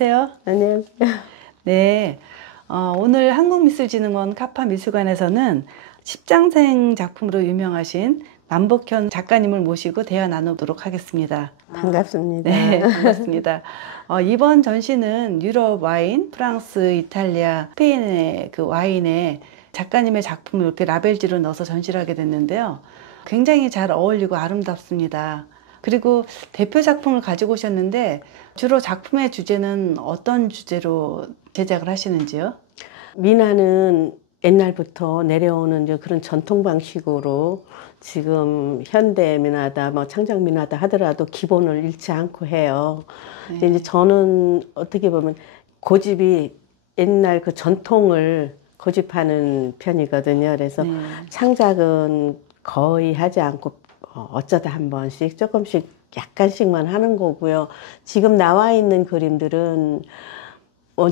안녕하세요. 안녕하세요. 네, 오늘 한국미술진흥원 카파미술관에서는 십장생 작품으로 유명하신 남복현 작가님을 모시고 대화 나누도록 하겠습니다. 반갑습니다. 네, 반갑습니다. 이번 전시는 유럽 와인, 프랑스, 이탈리아, 스페인의 그 와인에 작가님의 작품을 이렇게 라벨지로 넣어서 전시를 하게 됐는데요. 굉장히 잘 어울리고 아름답습니다. 그리고 대표 작품을 가지고 오셨는데 주로 작품의 주제는 어떤 주제로 제작을 하시는지요? 미나는 옛날부터 내려오는 이제 그런 전통 방식으로 지금 현대 미나다, 뭐 창작 미나다 하더라도 기본을 잃지 않고 해요. 네. 근데 이제 저는 어떻게 보면 고집이 옛날 그 전통을 고집하는 편이거든요. 그래서 네. 창작은 거의 하지 않고 어쩌다 한 번씩 조금씩 약간씩만 하는 거고요. 지금 나와 있는 그림들은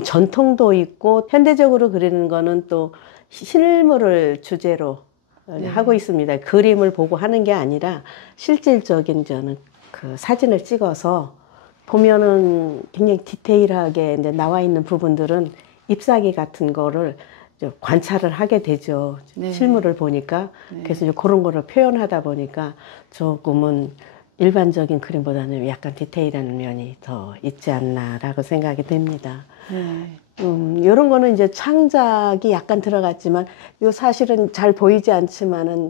전통도 있고 현대적으로 그리는 거는 또 실물을 주제로 네. 하고 있습니다. 그림을 보고 하는 게 아니라 실질적인 저는 그 사진을 찍어서 보면은 굉장히 디테일하게 이제 나와 있는 부분들은 잎사귀 같은 거를 관찰을 하게 되죠. 네. 실물을 보니까. 네. 그래서 이제 그런 거를 표현하다 보니까 조금은 일반적인 그림보다는 약간 디테일한 면이 더 있지 않나라고 생각이 됩니다. 네. 이런 거는 이제 창작이 약간 들어갔지만, 요 사실은 잘 보이지 않지만은,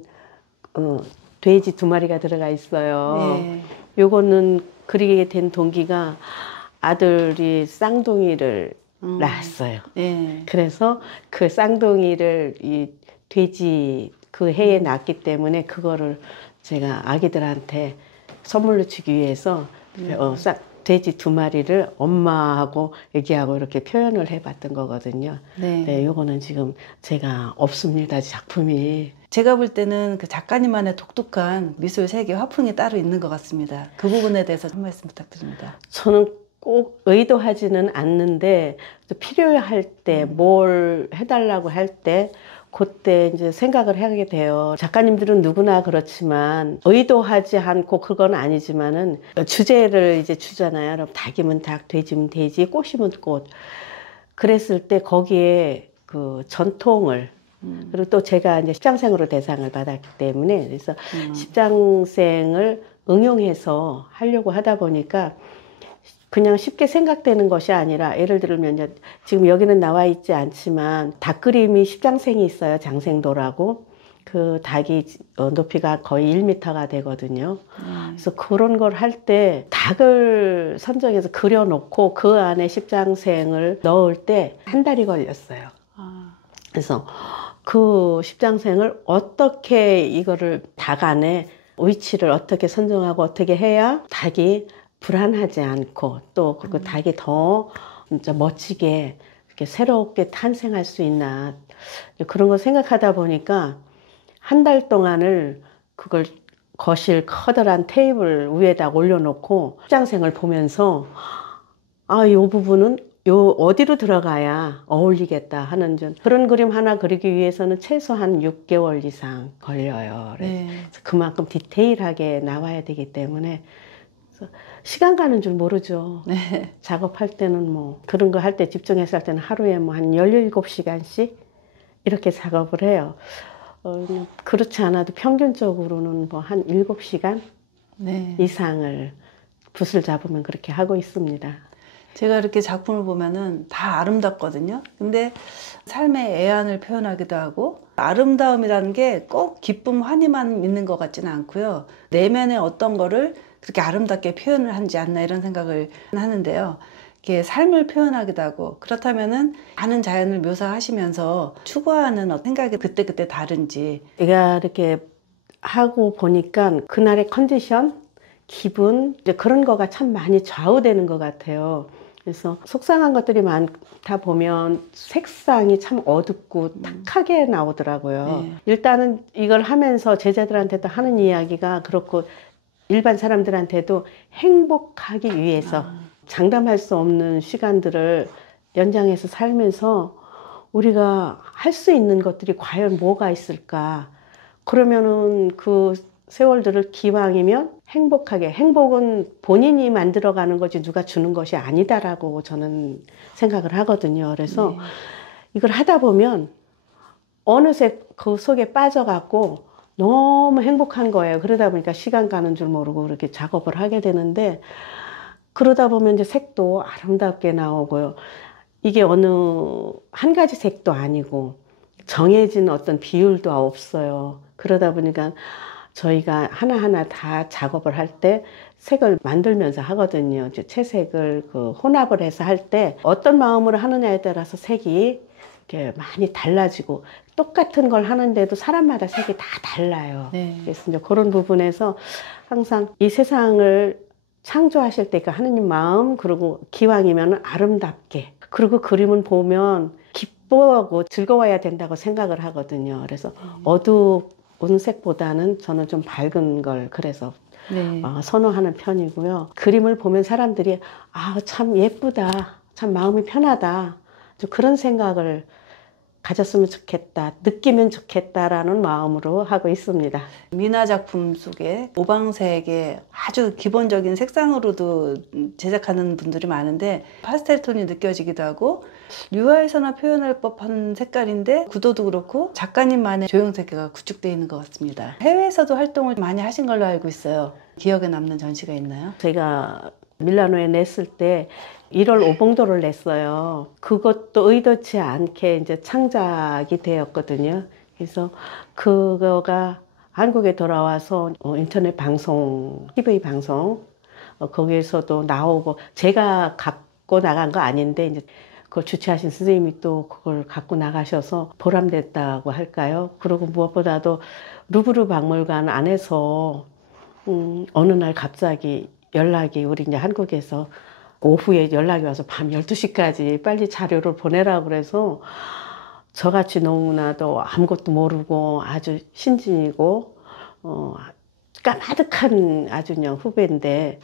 돼지 2마리가 들어가 있어요. 네. 요거는 그리게 된 동기가 아들이 쌍둥이를 낳았어요. 네. 그래서 그 쌍둥이를 이 돼지 그 해에 낳았기 때문에 그거를 제가 아기들한테 선물로 주기 위해서 돼지 2마리를 엄마하고 애기하고 이렇게 표현을 해봤던 거거든요. 네. 네, 요거는 지금 제가 없습니다, 작품이. 제가 볼 때는 그 작가님만의 독특한 미술 세계 화풍이 따로 있는 것 같습니다. 그 부분에 대해서 한 말씀 부탁드립니다. 저는 꼭 의도하지는 않는데 필요할 때 뭘 해달라고 할 때 그때 이제 생각을 하게 돼요. 작가님들은 누구나 그렇지만 의도하지 않고 그건 아니지만은 주제를 이제 주잖아요. 그럼 닭이면 닭, 돼지면 돼지, 꽃이면 꽃. 그랬을 때 거기에 그 전통을 그리고 또 제가 이제 십장생으로 대상을 받았기 때문에 그래서 십장생을 응용해서 하려고 하다 보니까 그냥 쉽게 생각되는 것이 아니라 예를 들면 이제 지금 여기는 나와 있지 않지만 닭 그림이 십장생이 있어요. 장생도라고. 그 닭이 높이가 거의 1m가 되거든요. 그래서 그런 걸 할 때 닭을 선정해서 그려놓고 그 안에 십장생을 넣을 때 1달이 걸렸어요. 그래서 그 십장생을 어떻게 이거를 닭 안에 위치를 어떻게 선정하고 어떻게 해야 닭이 불안하지 않고 또 그 닭이 더 진짜 멋지게 이렇게 새롭게 탄생할 수 있나 그런 걸 생각하다 보니까 1달 동안을 그걸 거실 커다란 테이블 위에다 올려놓고 십장생을 보면서 이 부분은 요 어디로 들어가야 어울리겠다 하는 좀 그런 그림 하나 그리기 위해서는 최소한 6개월 이상 걸려요. 그래서 그만큼 디테일하게 나와야 되기 때문에 시간 가는 줄 모르죠. 네. 작업할 때는 뭐 그런 거 할 때 집중해서 할 때는 하루에 뭐 한 17시간씩 이렇게 작업을 해요. 그렇지 않아도 평균적으로는 뭐 한 7시간 이상을 붓을 잡으면 그렇게 하고 있습니다. 제가 이렇게 작품을 보면은 다 아름답거든요. 근데 삶의 애환을 표현하기도 하고 아름다움이라는 게 꼭 기쁨, 환희만 있는 것 같지는 않고요. 내면의 어떤 거를 그렇게 아름답게 표현을 하지 않나 이런 생각을 하는데요. 이렇게 삶을 표현하기도 하고 그렇다면은 많은 자연을 묘사하시면서 추구하는 생각이 그때그때 다른지. 제가 이렇게 하고 보니까 그날의 컨디션, 기분 이제 그런 거가 참 많이 좌우되는 것 같아요. 그래서 속상한 것들이 많다 보면 색상이 참 어둡고 탁하게 나오더라고요. 일단은 이걸 하면서 제자들한테도 하는 이야기가 그렇고 일반 사람들한테도 행복하기 위해서 장담할 수 없는 시간들을 연장해서 살면서 우리가 할 수 있는 것들이 과연 뭐가 있을까? 그러면은 그 세월들을 기왕이면 행복하게, 행복은 본인이 만들어가는 거지 누가 주는 것이 아니다라고 저는 생각을 하거든요. 그래서 네. 이걸 하다 보면 어느새 그 속에 빠져갖고 너무 행복한 거예요. 그러다 보니까 시간 가는 줄 모르고 그렇게 작업을 하게 되는데, 그러다 보면 이제 색도 아름답게 나오고요. 이게 어느 한 가지 색도 아니고 정해진 어떤 비율도 없어요. 그러다 보니까 저희가 하나하나 다 작업을 할 때 색을 만들면서 하거든요. 이제 채색을 그 혼합을 해서 할 때 어떤 마음으로 하느냐에 따라서 색이 이렇게 많이 달라지고, 똑같은 걸 하는데도 사람마다 색이 다 달라요. 네. 그래서 이제 그런 부분에서 항상 이 세상을 창조하실 때 그 하느님 마음, 그리고 기왕이면 아름답게, 그리고 그림은 보면 기뻐하고 즐거워야 된다고 생각을 하거든요. 그래서 어두운 색보다는 저는 좀 밝은 걸 그래서 네. 선호하는 편이고요. 그림을 보면 사람들이 참 예쁘다, 참 마음이 편하다, 좀 그런 생각을 가졌으면 좋겠다, 느끼면 좋겠다라는 마음으로 하고 있습니다. 미나 작품 속에 오방색의 아주 기본적인 색상으로도 제작하는 분들이 많은데 파스텔 톤이 느껴지기도 하고 유화에서나 표현할 법한 색깔인데 구도도 그렇고 작가님만의 조형 세계가 구축되어 있는 것 같습니다. 해외에서도 활동을 많이 하신 걸로 알고 있어요. 기억에 남는 전시가 있나요? 제가 밀라노에 냈을 때 1월 오봉도를 냈어요. 그것도 의도치 않게 이제 창작이 되었거든요. 그래서 그거가 한국에 돌아와서 인터넷 방송, TV 방송 거기에서도 나오고, 제가 갖고 나간 거 아닌데 이제 그걸 주최하신 선생님이 또 그걸 갖고 나가셔서 보람됐다고 할까요? 그리고 무엇보다도 루브르 박물관 안에서 어느 날 갑자기 연락이, 우리 이제 한국에서 오후에 연락이 와서 밤 12시까지 빨리 자료를 보내라고 그래서, 저같이 너무나도 아무것도 모르고 아주 신진이고 까마득한 아주 그냥 후배인데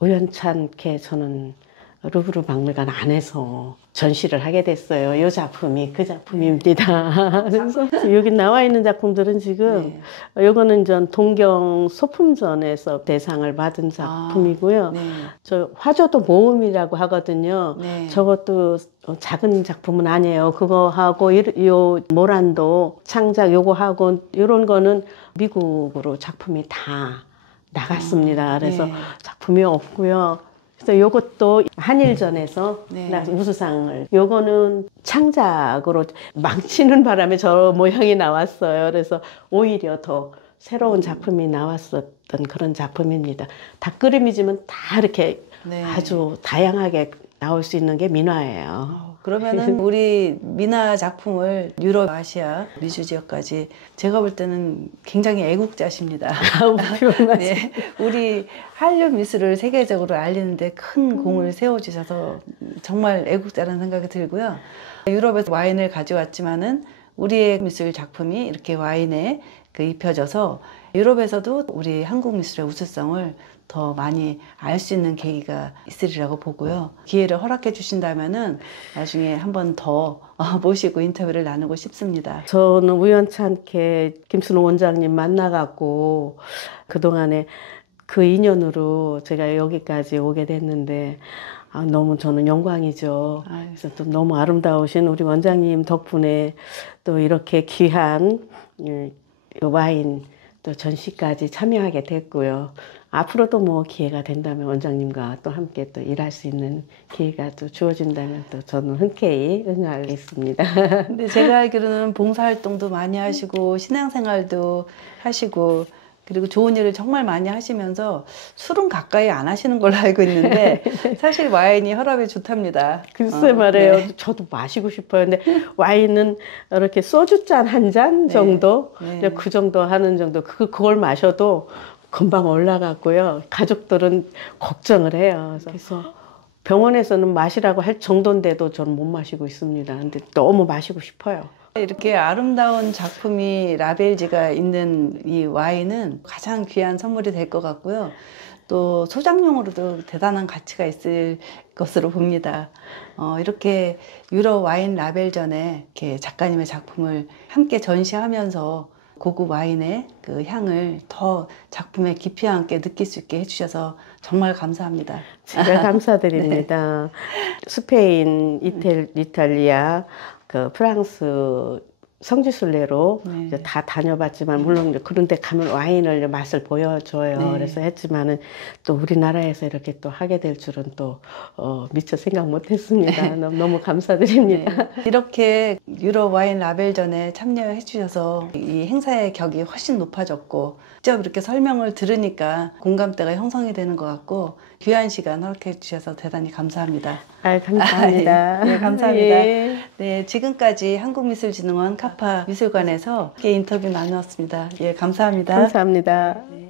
우연찮게 저는 루브르 박물관 안에서 전시를 하게 됐어요. 이 작품이 그 작품입니다. 그래서 여기 나와 있는 작품들은 지금 이거는 전 동경 소품전에서 대상을 받은 작품이고요. 네. 저 화조도 모음이라고 하거든요. 네. 저것도 작은 작품은 아니에요. 그거 하고 요 모란도 창작 요거 하고 이런 거는 미국으로 작품이 다 나갔습니다. 그래서 네. 작품이 없고요. 그래서 요것도 한일전에서 네. 우수상을, 요거는 창작으로 망치는 바람에 저 모양이 나왔어요. 그래서 오히려 더 새로운 작품이 나왔었던 그런 작품입니다. 닭그림이지만 다 이렇게 네. 아주 다양하게 나올 수 있는 게 민화예요. 그러면은 우리 미나 작품을 유럽, 아시아, 미주 지역까지 제가 볼 때는 굉장히 애국자십니다. 네, 우리 한류 미술을 세계적으로 알리는데 큰 공을 세워주셔서 정말 애국자라는 생각이 들고요. 유럽에서 와인을 가져왔지만은 우리의 미술 작품이 이렇게 와인에 입혀져서 유럽에서도 우리 한국 미술의 우수성을 더 많이 알 수 있는 계기가 있으리라고 보고요. 기회를 허락해 주신다면은 나중에 한 번 더 모시고 인터뷰를 나누고 싶습니다. 저는 우연찮게 김순호 원장님 만나갖고 그동안에 그 인연으로 제가 여기까지 오게 됐는데 너무 저는 영광이죠. 그래서 또 너무 아름다우신 우리 원장님 덕분에 또 이렇게 귀한 와인 또 전시까지 참여하게 됐고요. 앞으로도 뭐 기회가 된다면 원장님과 또 함께 또 일할 수 있는 기회가 또 주어진다면 또 저는 흔쾌히 응하겠습니다. 근데 제가 알기로는 봉사활동도 많이 하시고 신앙생활도 하시고 그리고 좋은 일을 정말 많이 하시면서 술은 가까이 안 하시는 걸로 알고 있는데 사실 와인이 혈압에 좋답니다. 글쎄 말이에요. 네. 저도 마시고 싶어요. 근데 와인은 이렇게 소주잔 한 잔 정도, 네. 그 정도 하는 정도. 그걸 마셔도 금방 올라갔고요. 가족들은 걱정을 해요. 그래서 병원에서는 마시라고 할 정도인데도 저는 못 마시고 있습니다. 근데 너무 마시고 싶어요. 이렇게 아름다운 작품이 라벨지가 있는 이 와인은 가장 귀한 선물이 될 것 같고요. 또 소장용으로도 대단한 가치가 있을 것으로 봅니다. 이렇게 유럽 와인 라벨전에 이렇게 작가님의 작품을 함께 전시하면서 고급 와인의 그 향을 더 작품의 깊이와 함께 느낄 수 있게 해주셔서 정말 감사합니다. 제가 감사드립니다. 스페인, 이탈리아, 그 프랑스 성지순례로 네. 이제 다 다녀봤지만 물론 이제 그런 데 가면 와인을 맛을 보여줘요. 네. 그래서 했지만은 또 우리나라에서 이렇게 또 하게 될 줄은 또 미처 생각 못했습니다. 너무 감사드립니다. 네. 이렇게 유럽 와인 라벨전에 참여해 주셔서 이 행사의 격이 훨씬 높아졌고 직접 이렇게 설명을 들으니까 공감대가 형성이 되는 것 같고 귀한 시간 허락해 주셔서 대단히 감사합니다. 감사합니다. 네, 감사합니다. 예. 네, 지금까지 한국미술진흥원 카파 미술관에서 함께 인터뷰 나누었습니다. 예, 감사합니다. 감사합니다. 네.